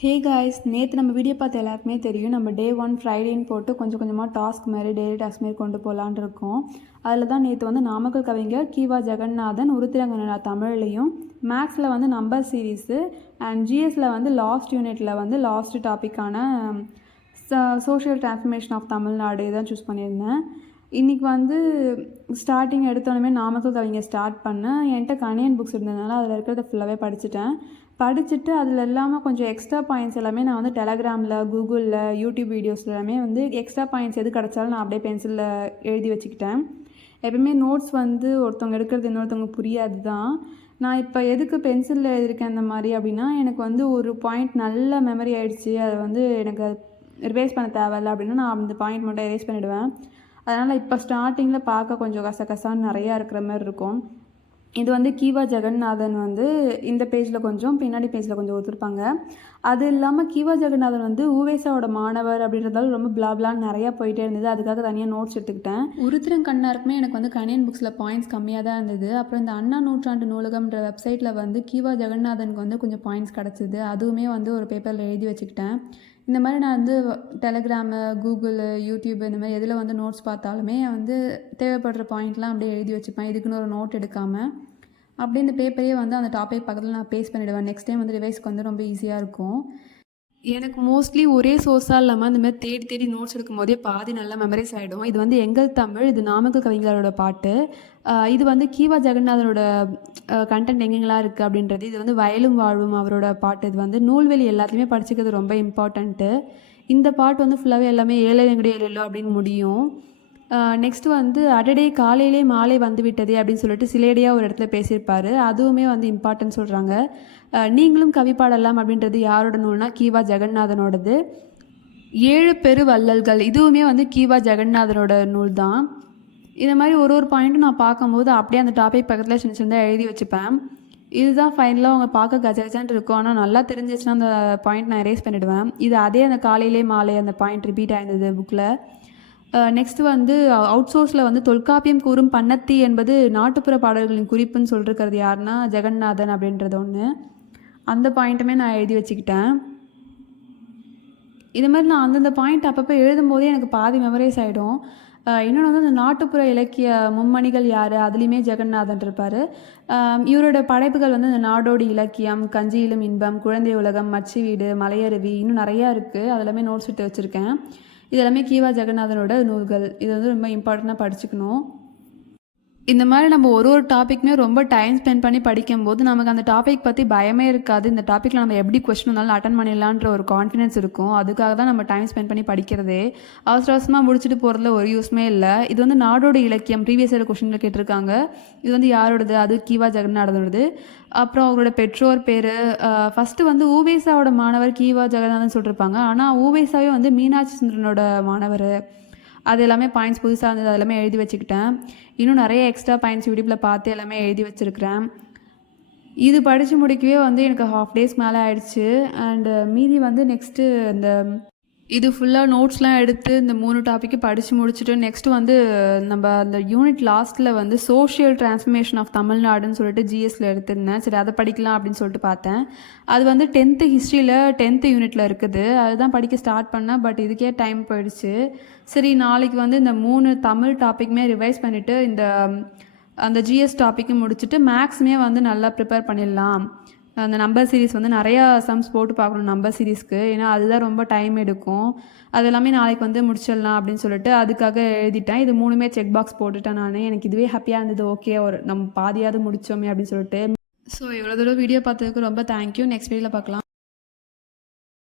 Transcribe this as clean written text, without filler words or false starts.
Hey guys, நேற்று நம்ம video பார்த்து எல்லாருக்குமே தெரியும். நம்ம டே 1 ஃப்ரைடேன்னு போட்டு கொஞ்சம் கொஞ்சமாக டாஸ்க் மாதிரி டெய்லி டாஸ்க் மாதிரி கொண்டு போகலான் இருக்கோம். அதில் தான் நேற்று வந்து நாமக்கல் கவிஞர் கீவா ஜெகநாதன் உருத்திரங்கண்ணா தமிழ்லையும், மேக்ஸில் வந்து நம்பர் சீரீஸு அண்ட் ஜிஎஸில் வந்து லாஸ்ட் யூனிட்டில் வந்து லாஸ்ட் டாப்பிக்கான சோஷியல் டிரான்ஸ்ஃபர்மேஷன் ஆஃப் தமிழ்நாடு இதான் சூஸ் பண்ணியிருந்தேன். இன்றைக்கி வந்து ஸ்டார்டிங் எடுத்தோடனே நாமக்கல் கவிஞர் ஸ்டார்ட் பண்ணேன். என்கிட்ட கணியன் புக்ஸ் இருந்ததுனால அதில் இருக்கிறத ஃபுல்லாகவே படிச்சுட்டு அதில் இல்லாமல் கொஞ்சம் எக்ஸ்ட்ரா பாயிண்ட்ஸ் எல்லாமே நான் வந்து டெலகிராமில், கூகுளில், யூடியூப் வீடியோஸில் எல்லாமே வந்து எக்ஸ்ட்ரா பாயிண்ட்ஸ் எது கிடச்சாலும் நான் அப்படியே பென்சிலில் எழுதி வச்சுக்கிட்டேன். எப்பவுமே நோட்ஸ் வந்து ஒருத்தவங்க எடுக்கிறது இன்னொருத்தவங்க புரியாது தான். நான் இப்போ எதுக்கு பென்சிலில் எழுதியிருக்கேன் அந்த மாதிரி அப்படின்னா, எனக்கு வந்து ஒரு பாயிண்ட் நல்ல மெமரி ஆகிடுச்சு, அதை வந்து எனக்கு ரிவைஸ் பண்ண தேவையில்லை அப்படின்னா நான் அந்த பாயிண்ட் மட்டும் எரேஸ் பண்ணிவிடுவேன். அதனால் இப்போ ஸ்டார்டிங்கில் பார்க்க கொஞ்சம் கசகசான்னு நிறையா இருக்கிற மாதிரி இருக்கும். இது வந்து கீவா ஜெகநாதன் வந்து இந்த பேஜில் கொஞ்சம், பின்னாடி பேஜில் கொஞ்சம் ஒத்துருப்பாங்க. அது இல்லாமல் கீவா ஜெகநாதன் வந்து ஊவேசாவோட மாணவர் அப்படின்றதால ரொம்ப பிளாப்லான்னு நிறையா போயிட்டே இருந்தது. அதுக்காக தனியாக நோட்ஸ் எடுத்துக்கிட்டேன். உருத்திரங்கண்ணாருக்குமே எனக்கு வந்து கணியன் புக்ஸில் பாயிண்ட்ஸ் கம்மியாக தான் இருந்தது. அப்புறம் இந்த அண்ணா நூற்றாண்டு நூலகம்ன்ற வெப்சைட்டில் வந்து கீவா ஜெகநாதனுக்கு வந்து கொஞ்சம் பாயிண்ட்ஸ் கிடச்சிது. அதுவுமே வந்து ஒரு பேப்பரில் எழுதி வச்சுக்கிட்டேன். இந்த மாதிரி நான் வந்து டெலகிராமு, கூகுளு, யூடியூப் இந்த மாதிரி எதில் வந்து நோட்ஸ் பார்த்தாலுமே வந்து தேவைப்படுற பாயிண்ட்லாம் அப்படியே எழுதி வச்சுப்பேன். இதுக்குன்னு ஒரு நோட் எடுக்காமல் அப்படியே இந்த பேப்பரையே வந்து அந்த டாபிக் பக்கத்தில் நான் பேஸ்ட் பண்ணிவிடுவேன். நெக்ஸ்ட் டைம் வந்து ரிவைஸ்க்கு வந்து ரொம்ப ஈஸியாக இருக்கும். எனக்கு மோஸ்ட்லி ஒரே சோர்ஸாக இல்லாமல் இந்த மாதிரி தேடி தேடி நோட்ஸ் எடுக்கும் போதே பாதி நல்லா மெமரைஸ் ஆகிடும். இது வந்து எங்கள் தமிழ், இது நாமக்கல் கவிஞரோட பாட்டு. இது வந்து கீவா ஜெகநாதனோட கண்டென்ட் எங்கெங்கெல்லாம் இருக்குது அப்படின்றது. இது வந்து வயலும் வாழும் அவரோட பாட்டு. இது வந்து நூல்வெளி எல்லாத்தையுமே படிச்சுக்கிறது ரொம்ப இம்பார்ட்டண்ட்டு. இந்த பாட்டு வந்து ஃபுல்லாகவே எல்லாமே ஏழை வெங்கடே ஏழோ அப்படின்னு முடியும். நெக்ஸ்ட்டு வந்து அடடே காலையிலே மாலை வந்து விட்டதே அப்படின்னு சொல்லிட்டு சிலேடியாக ஒரு இடத்துல பேசியிருப்பார். அதுவுமே வந்து இம்பார்ட்டன்ட் சொல்கிறாங்க. நீங்களும் கவி பாடலாம் அப்படின்றது யாரோட நூல்னா கீவா ஜெகநாதனோடது. 7 பெரு வள்ளல்கள் இதுவுமே வந்து கீவா ஜெகநாதனோட நூல் தான். இந்த மாதிரி ஒரு பாயிண்ட்டும் நான் பார்க்கும்போது அப்படியே அந்த டாபிக் பக்கத்தில் சின்ன சின்னதாக எழுதி வச்சுப்பேன். இதுதான் ஃபைனலாக அவங்க பார்க்க கஜகஜான்ட்டு இருக்கும். ஆனால் நல்லா தெரிஞ்சிச்சுன்னா அந்த பாயிண்ட் நான் எரேஸ் பண்ணிவிடுவேன். இது அதே அந்த காலையிலே மாலை அந்த பாயிண்ட் ரிப்பீட் ஆயிருந்தது புக்கில். நெக்ஸ்ட்டு வந்து அவுட் சோர்ஸில் வந்து தொல்காப்பியம் கூறும் பண்ணத்தி என்பது நாட்டுப்புற பாடல்களின் குறிப்புன்னு சொல்லிருக்கிறது யாருன்னா ஜெகநாதன் அப்படின்றது ஒன்று. அந்த பாயிண்ட்டுமே நான் எழுதி வச்சுக்கிட்டேன். இது மாதிரி நான் அந்தந்த பாயிண்ட் அப்பப்போ எழுதும்போதே எனக்கு பாதி மெமரைஸ் ஆகிடும். இன்னொன்று வந்து அந்த நாட்டுப்புற இலக்கிய மும்மணிகள் யார், அதுலேயுமே ஜெகநாதன் இருப்பார். இவரோட படைப்புகள் வந்து இந்த நாடோடி இலக்கியம், கஞ்சியிலும் இன்பம், குழந்தை உலகம், மச்சி வீடு, மலையருவி இன்னும் நிறையா இருக்குது. அதெல்லாமே நோட்ஸ் விட்டு வச்சுருக்கேன். இதெல்லாமே கீவா ஜெகநாதனோட நூல்கள். இது வந்து ரொம்ப இம்பார்ட்டண்ட்டாக படிச்சுக்கணும். இந்த மாதிரி நம்ம ஒரு டாப்பிக்குமே ரொம்ப டைம் ஸ்பெண்ட் பண்ணி படிக்கும்போது நமக்கு அந்த டாபிக் பற்றி பயமே இருக்காது. இந்த டாப்பிக்கில் நம்ம எப்படி கொஸ்டின் வந்தாலும் அட்டன் பண்ணிடலான்ற ஒரு கான்ஃபிடன்ஸ் இருக்கும். அதுக்காக தான் நம்ம டைம் ஸ்பெண்ட் பண்ணி படிக்கிறதே. அவசரமாக முடிச்சுட்டு போகிறதுல ஒரு யூஸ்மே இல்லை. இது வந்து நாடோட இலக்கியம் ப்ரீவியஸ் இயர் கொஸ்டினில் கேட்டிருக்காங்க. இது வந்து யாரோடது? அது கீவா ஜெகநாதனோடது. அப்புறம் அவரோட பெற்றோர் பேர். ஃபஸ்ட்டு வந்து ஊவேசாவோட மாணவர் கீவா ஜெகநாதன் சொல்லியிருப்பாங்க. ஆனால் ஊவேசாவே வந்து மீனாட்சி சுந்தரனோட மாணவர். அது எல்லாமே பாயிண்ட்ஸ் புதுசாக இருந்தது, அது எல்லாமே எழுதி வச்சுக்கிட்டேன். இன்னும் நிறைய எக்ஸ்ட்ரா பாயிண்ட்ஸ் யூடியூப்பில் பார்த்து எல்லாமே எழுதி வச்சுருக்கிறேன். இது படித்து முடிக்கவே வந்து எனக்கு ஹாஃப் டேஸ் மேலே ஆயிடுச்சு. அண்டு மீதி வந்து நெக்ஸ்ட்டு இந்த இது ஃபுல்லாக நோட்ஸ்லாம் எடுத்து இந்த 3 டாப்பிக்கு படித்து முடிச்சுட்டு நெக்ஸ்ட்டு வந்து நம்ம அந்த யூனிட் லாஸ்ட்டில் வந்து சோஷியல் டிரான்ஸ்ஃபர்மேஷன் ஆஃப் தமிழ்நாடுன்னு சொல்லிட்டு ஜிஎஸ்சில் எடுத்திருந்தேன். சரி அதை படிக்கலாம் அப்படின்னு சொல்லிட்டு பார்த்தேன். அது வந்து 10th ஹிஸ்ட்ரியில் 10th யூனிட்டில் இருக்குது. அதுதான் படிக்க ஸ்டார்ட் பண்ணேன். பட் இதுக்கே டைம் போயிடுச்சு. சரி நாளைக்கு வந்து இந்த 3 தமிழ் டாப்பிக்குமே ரிவைஸ் பண்ணிவிட்டு அந்த ஜிஎஸ் டாப்பிக்கும் முடிச்சுட்டு மேக்ஸுமே வந்து நல்லா ப்ரிப்பேர் பண்ணிடலாம். அந்த நம்பர் சீரீஸ் வந்து நிறையா சம்ஸ் போட்டு பார்க்கணும் நம்பர் சீரீஸ்க்கு. ஏன்னா அதுதான் ரொம்ப டைம் எடுக்கும். அது எல்லாமே நாளைக்கு வந்து முடிச்சிடலாம் அப்படின்னு சொல்லிட்டு அதுக்காக எழுதிட்டேன். இது 3மே செக் பாக்ஸ் போட்டுட்டேன் நான். எனக்கு இதுவே ஹாப்பியாக இருந்தது. ஓகே, நம்ம பாதியாவது முடித்தோமே அப்படின்னு சொல்லிட்டு. ஸோ இவ்வளோ தூரம் வீடியோ பார்த்ததுக்கு ரொம்ப தேங்க்யூ. நெக்ஸ்ட் வீடியோவில் பார்க்கலாம்.